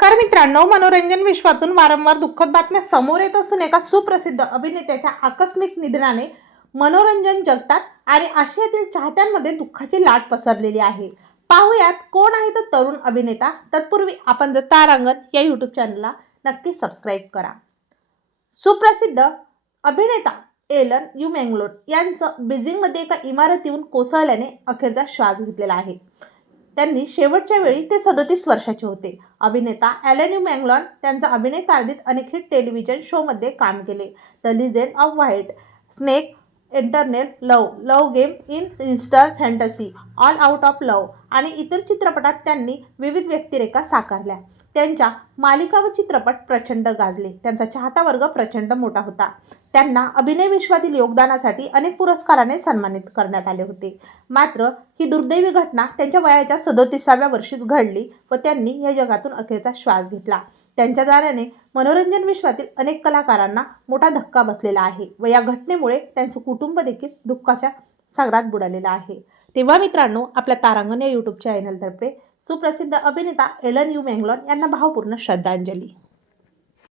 खरं मित्रांनो मनोरंजन विश्वातून वारंवार दुःखद बातम्या समोर येत असून एका सुप्रसिद्ध अभिनेत्याच्या आकस्मिक निधनाने मनोरंजन जगतात आणि आशियातील चाहत्यांमध्ये दुःखाची लाट पसरलेली आहे. पाहुयात कोण आहे तो तरुण अभिनेता. तत्पूर्वी आपण जर तारांगण या यूट्यूब चॅनलला नक्की सबस्क्राईब करा. सुप्रसिद्ध अभिनेता एलन यू मँगलोर यांचं बीजिंगमध्ये एका इमारतीहून कोसळल्याने अखेरचा श्वास घेतलेला आहे. त्यांनी शेवटच्या वेळी ते सदतीस वर्षाचे होते. अभिनेता ॲलेन्यू यू मँगलॉन त्यांचा अभिनय कारदीत अनेक हिट टेलिव्हिजन शोमध्ये काम केले. The legend of white snake internet love love game in eastern fantasy all out of love आणि इतर चित्रपटात त्यांनी विविध व्यक्तिरेखा साकारल्या. त्यांच्या मालिका व चित्रपट प्रचंड गाजले. त्यांचा चाहता वर्ग प्रचंड मोठा होता. त्यांना अभिनय विश्वातील योगदानासाठी अनेक पुरस्काराने सन्मानित करण्यात आले होते. मात्र ही दुर्दैवी घटना त्यांच्या वयाच्या सदोतीसाव्या वर्षीच घडली व त्यांनी या जगातून अखेरचा श्वास घेतला. त्यांच्या जाण्याने मनोरंजन विश्वातील अनेक कलाकारांना मोठा धक्का बसलेला आहे व या घटनेमुळे त्यांचं कुटुंब देखील दुःखाच्या सागरात बुडालेलं आहे. तेव्हा मित्रांनो आपल्या तारांगण या यूट्यूब चॅनलतर्फे सुप्रसिद्ध अभिनेता एलन यू मँगलॉन यांना भावपूर्ण श्रद्धांजली.